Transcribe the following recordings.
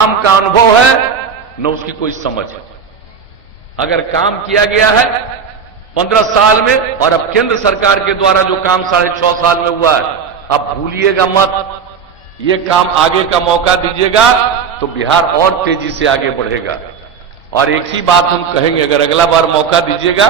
काम का अनुभव है न उसकी कोई समझ है। अगर काम किया गया है 15 साल में और अब केंद्र सरकार के द्वारा जो काम 6.5 साल में हुआ है, अब भूलिएगा मत, ये काम आगे का मौका दीजिएगा तो बिहार और तेजी से आगे बढ़ेगा। और एक ही बात हम कहेंगे, अगर अगला बार मौका दीजिएगा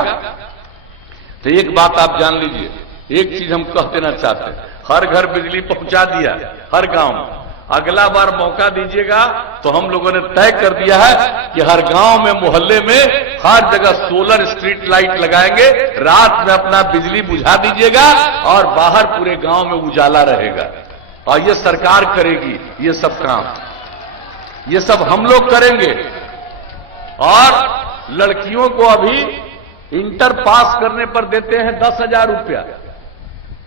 तो एक बात आप जान लीजिए, एक चीज हम कह देना चाहते हैं, हर घर बिजली पहुंचा दिया, हर गांव में। अगला बार मौका दीजिएगा तो हम लोगों ने तय कर दिया है कि हर गांव में, मोहल्ले में, हर जगह सोलर स्ट्रीट लाइट लगाएंगे। रात में अपना बिजली बुझा दीजिएगा और बाहर पूरे गांव में उजाला रहेगा। और ये सरकार करेगी, ये सब काम, ये सब हम लोग करेंगे। और लड़कियों को अभी इंटर पास करने पर देते हैं 10,000 रुपया,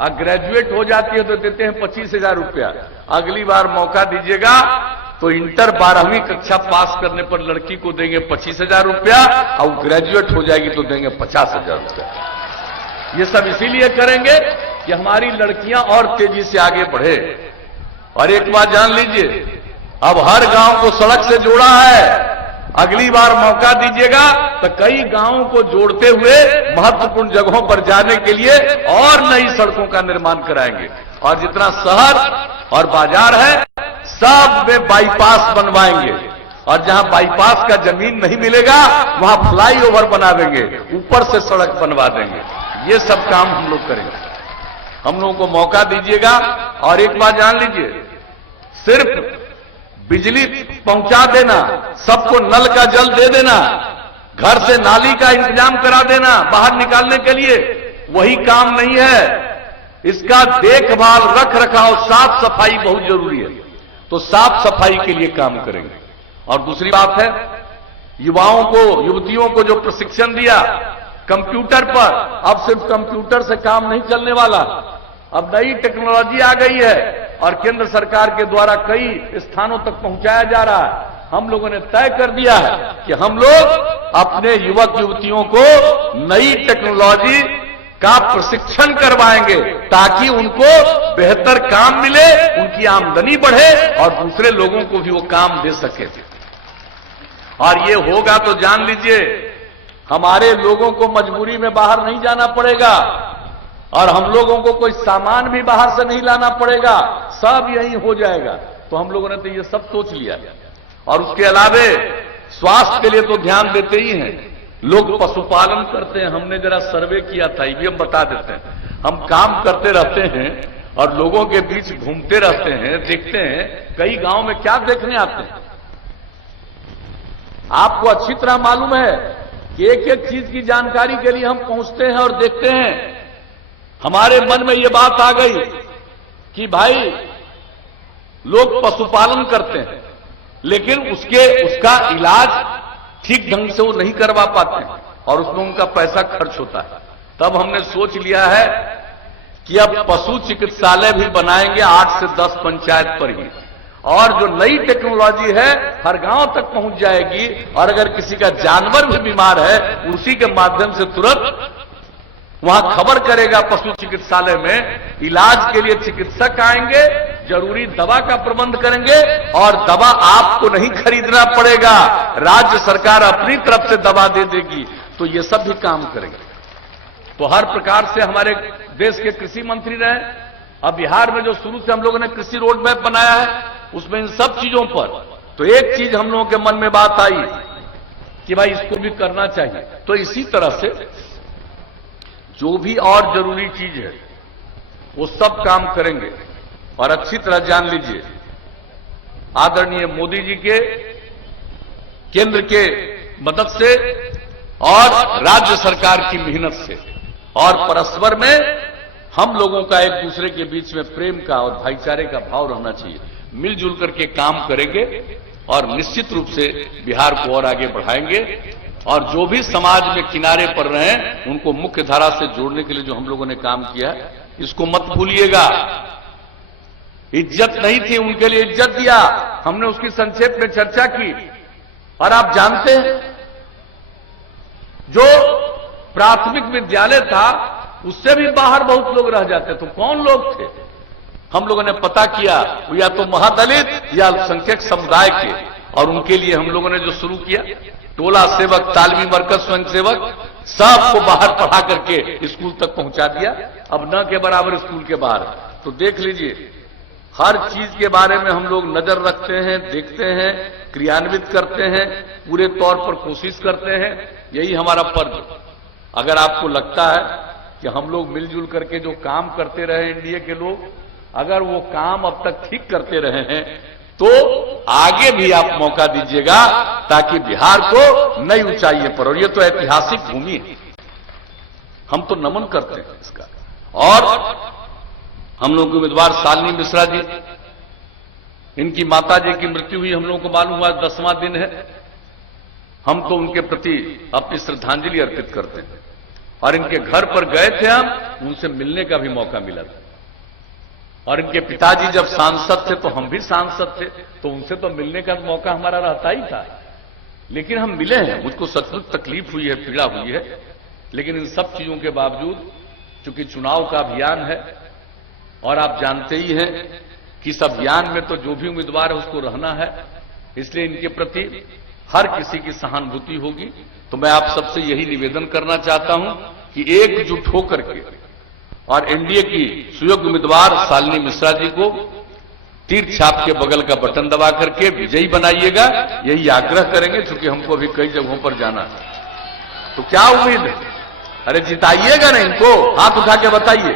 और ग्रेजुएट हो जाती है तो देते हैं 25,000 रुपया। अगली बार मौका दीजिएगा तो इंटर 12वीं कक्षा पास करने पर लड़की को देंगे 25,000 रुपया, और ग्रेजुएट हो जाएगी तो देंगे 50,000 रुपया। ये सब इसीलिए करेंगे कि हमारी लड़कियां और तेजी से आगे बढ़े। और एक बात जान लीजिए, अब हर गांव को सड़क से जोड़ा है। अगली बार मौका दीजिएगा तो कई गांवों को जोड़ते हुए महत्वपूर्ण जगहों पर जाने के लिए और नई सड़कों का निर्माण कराएंगे। और जितना शहर और बाजार है सब में बाईपास बनवाएंगे। और जहां बाईपास का जमीन नहीं मिलेगा वहां फ्लाईओवर बना देंगे, ऊपर से सड़क बनवा देंगे। ये सब काम हम लोग करेंगे। हम लोगों को मौका दीजिएगा। और एक बात जान लीजिए, सिर्फ बिजली पहुंचा देना, सबको नल का जल दे देना, घर से नाली का इंतजाम करा देना बाहर निकालने के लिए, वही काम नहीं है। इसका देखभाल, रख रखाव, साफ सफाई बहुत जरूरी है। तो साफ सफाई के लिए काम करेंगे। और दूसरी बात है, युवाओं को, युवतियों को जो प्रशिक्षण दिया कंप्यूटर पर, अब सिर्फ कंप्यूटर से काम नहीं चलने वाला, अब नई टेक्नोलॉजी आ गई है और केंद्र सरकार के द्वारा कई स्थानों तक पहुंचाया जा रहा है। हम लोगों ने तय कर दिया है कि हम लोग अपने युवक युवतियों को नई टेक्नोलॉजी का प्रशिक्षण करवाएंगे ताकि उनको बेहतर काम मिले, उनकी आमदनी बढ़े और दूसरे लोगों को भी वो काम दे सके। और ये होगा तो जान लीजिए, हमारे लोगों को मजबूरी में बाहर नहीं जाना पड़ेगा और हम लोगों को कोई सामान भी बाहर से नहीं लाना पड़ेगा, सब यही हो जाएगा। तो हम लोगों ने तो ये सब सोच लिया। और उसके अलावे स्वास्थ्य के लिए तो ध्यान देते ही हैं। लोग पशुपालन करते हैं, हमने जरा सर्वे किया था, ये हम बता देते हैं। हम काम करते रहते हैं और लोगों के बीच घूमते रहते हैं, देखते हैं कई गांव में क्या देखने आते हैं। आपको अच्छी तरह मालूम है कि एक एक चीज की जानकारी के लिए हम पहुंचते हैं और देखते हैं। हमारे मन में ये बात आ गई कि भाई लोग पशुपालन करते हैं लेकिन उसका इलाज ठीक ढंग से वो नहीं करवा पाते और उसमें उनका पैसा खर्च होता है। तब हमने सोच लिया है कि अब पशु चिकित्सालय भी बनाएंगे 8 से 10 पंचायत पर ही। और जो नई टेक्नोलॉजी है हर गांव तक पहुंच जाएगी और अगर किसी का जानवर भी बीमार है उसी के माध्यम से तुरंत वहां खबर करेगा पशु चिकित्सालय में, इलाज के लिए चिकित्सक आएंगे, जरूरी दवा का प्रबंध करेंगे और दवा आपको नहीं खरीदना पड़ेगा, राज्य सरकार अपनी तरफ से दवा दे देगी। तो ये सब भी काम करेंगे। तो हर प्रकार से हमारे देश के कृषि मंत्री रहे, अब बिहार में जो शुरू से हम लोगों ने कृषि रोड मैप बनाया है उसमें इन सब चीजों पर तो एक चीज हम लोगों के मन में बात आई कि भाई इसको भी करना चाहिए। तो इसी तरह से जो भी और जरूरी चीज है वो सब काम करेंगे। और अच्छी तरह जान लीजिए, आदरणीय मोदी जी के केंद्र के मदद से और राज्य सरकार की मेहनत से और परस्पर में हम लोगों का एक दूसरे के बीच में प्रेम का और भाईचारे का भाव रहना चाहिए। मिलजुल करके काम करेंगे और निश्चित रूप से बिहार को और आगे बढ़ाएंगे। और जो भी समाज में किनारे पर रहे उनको मुख्य धारा से जोड़ने के लिए जो हम लोगों ने काम किया है इसको मत भूलिएगा। इज्जत नहीं थी, उनके लिए इज्जत दिया, हमने उसकी संक्षेप में चर्चा की। और आप जानते हैं जो प्राथमिक विद्यालय था उससे भी बाहर बहुत लोग रह जाते। तो कौन लोग थे? हम लोगों ने पता किया, वो या तो महादलित या अल्पसंख्यक समुदाय के, और उनके लिए हम लोगों ने जो शुरू किया, टोला सेवक, तालमी मरकज, स्वयं सेवक, सबको बाहर पढ़ा करके स्कूल तक पहुंचा दिया। अब न के बराबर स्कूल के बाहर। तो देख लीजिए, हर चीज के बारे में हम लोग नजर रखते हैं, देखते हैं, क्रियान्वित करते हैं, पूरे तौर पर कोशिश करते हैं। यही हमारा फर्ज। अगर आपको लगता है कि हम लोग मिलजुल करके जो काम करते रहे एनडीए के लोग, अगर वो काम अब तक ठीक करते रहे हैं, तो आगे भी आप मौका दीजिएगा ताकि बिहार को नई ऊंचाइयों पर, और ये तो ऐतिहासिक भूमि है, हम तो नमन करते हैं इसका। और हम लोग के उम्मीदवार शालिनी मिश्रा जी, इनकी माता जी की मृत्यु हुई, हम लोगों को मालूम हुआ 10वां दिन है। हम तो उनके प्रति अपनी श्रद्धांजलि अर्पित करते हैं और इनके घर पर गए थे, हम उनसे मिलने का भी मौका मिला था। और इनके पिताजी जब सांसद थे तो हम भी सांसद थे, तो उनसे तो मिलने का मौका हमारा रहता ही था, लेकिन हम मिले हैं। मुझको सचमुच तकलीफ हुई है, पीड़ा हुई है, लेकिन इन सब चीजों के बावजूद चूंकि चुनाव का अभियान है और आप जानते ही हैं कि इस अभियान में तो जो भी उम्मीदवार है उसको रहना है, इसलिए इनके प्रति हर किसी की सहानुभूति होगी। तो मैं आप सबसे यही निवेदन करना चाहता हूं कि एकजुट होकर के और एनडीए की सुयोग्य उम्मीदवार शालिनी मिश्रा जी को तीर छाप के बगल का बटन दबा करके विजयी बनाइएगा, यही आग्रह करेंगे, क्योंकि हमको अभी कई जगहों पर जाना है। तो क्या उम्मीद है? अरे जिताइएगा ना इनको, हाथ उठा के बताइए।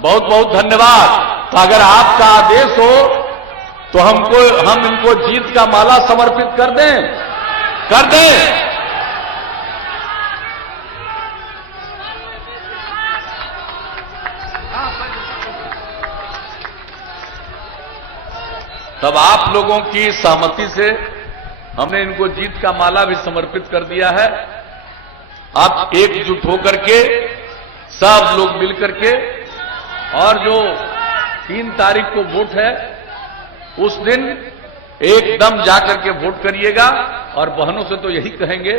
बहुत बहुत धन्यवाद। तो अगर आपका आदेश हो तो हम इनको जीत का माला समर्पित कर दें, कर दें। तब आप लोगों की सहमति से हमने इनको जीत का माला भी समर्पित कर दिया है। आप एकजुट होकर के सब लोग मिलकर के, और जो 3 तारीख को वोट है उस दिन एकदम जाकर के वोट करिएगा। और बहनों से तो यही कहेंगे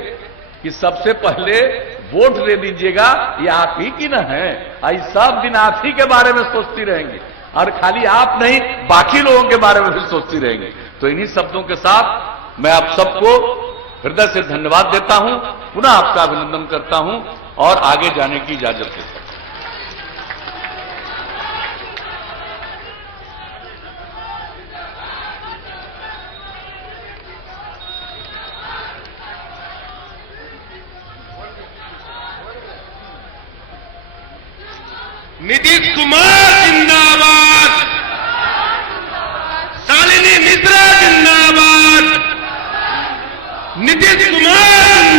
कि सबसे पहले वोट दे दीजिएगा, ये आप ही की ना है, आई सब दिन आप ही के बारे में सोचती रहेंगी, और खाली आप नहीं बाकी लोगों के बारे में भी सोचती रहेंगी। तो इन्हीं शब्दों के साथ मैं आप सबको हृदय से धन्यवाद देता हूं, पुनः आपका अभिनंदन करता हूं और आगे जाने की इजाजत देता हूं। नीतीश कुमार जिंदाबाद, शालिनी मिश्रा जिंदाबाद, नीतीश कुमार